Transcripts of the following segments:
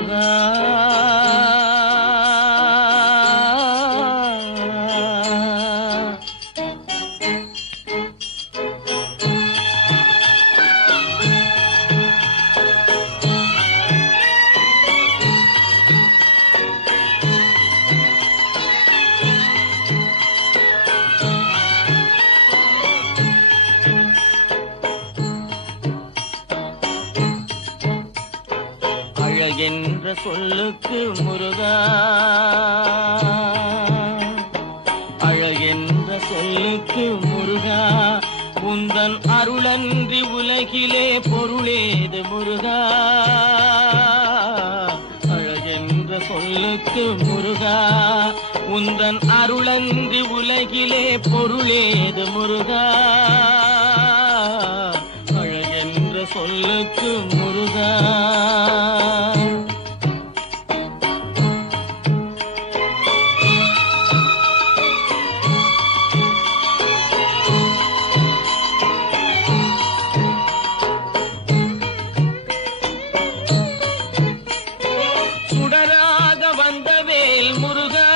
முருகா. அழகென்ற சொல்லுக்கு முருகா, அழகென்ற சொல்லுக்கு முருகா, உந்தன் அருளன்றி உலகிலே பொருளேது முருகா. அழகென்ற சொல்லுக்கு முருகா, உந்தன் அருளன்றி உலகிலே பொருளேது முருகா. அழகென்ற சொல்லுக்கு முருகா. சுடராக வந்த வேல் முருகா,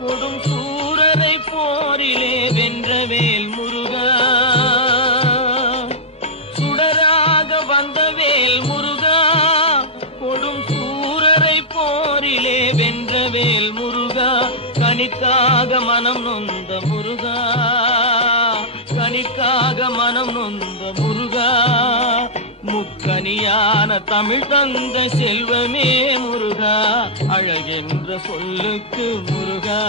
கொடும் சூரரை போரிலே வென்ற வேல் முருகா. சுடராக வந்த வேல் முருகா, கொடும் சூரரை போரிலே வென்ற வேல் முருகா. கனிக்காக மனம் நொந்த முருகா, கனிக்காக மனம் நொந்த முருகா. முக்கனியான தமிழ் தந்த செல்வமே முருகா. அழகென்ற சொல்லுக்கு முருகா.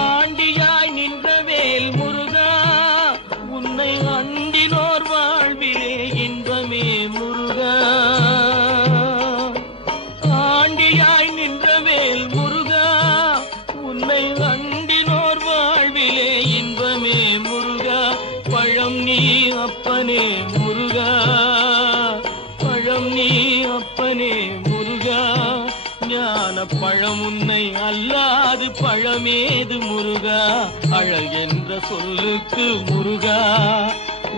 ஆண்டியாய் நின்ற வேல் முருகா, உன்னை அண்டினோர் வாழ்விலே இன்பமே முருகா. ஆண்டியாய் நின்ற வேல் முருகா, உன்னை அண்டினோர் வாழ்விலே இன்பமே முருகா. பழம் நீ அப்பனே முருகா, பழம் நீ அப்பனே முருகா. ஞான பழம் உன்னை அல்லாது பழமேது முருகா. அழகென்ற சொல்லுக்கு முருகா,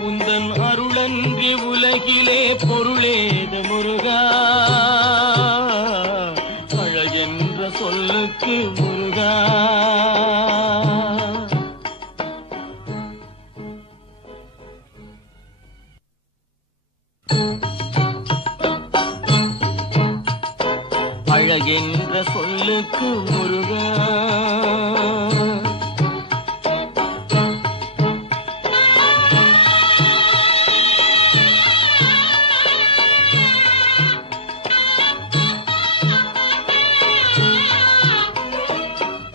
உந்தன் அருளன்றி உலகிலே பொருளேது முருகா. அழகென்ற சொல்லுக்கு முருகா. அழகென்ற சொல்லுக்கு முருகா.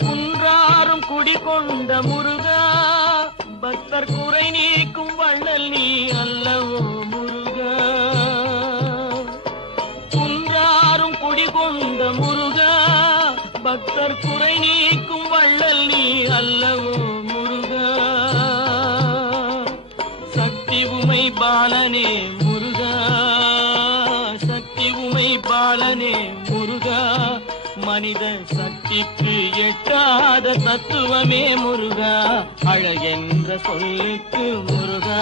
குன்றாரும் குடிகொண்ட முருகா, பக்தர் குறை நீக்கும் வள்ளல் நீ அல்லவோ முருகா. குன்றாரும் குடிகொண்ட முருகா, பக்தர் குறை நீக்கும் வள்ளல் நீ அல்லவோ முருகா. சக்தி உமை பாலனே முருகா, சக்தி உமை பாலனே முருகா. மனித சக்திக்கு எட்டாத தத்துவமே முருகா. அழகென்ற சொல்லுக்கு முருகா.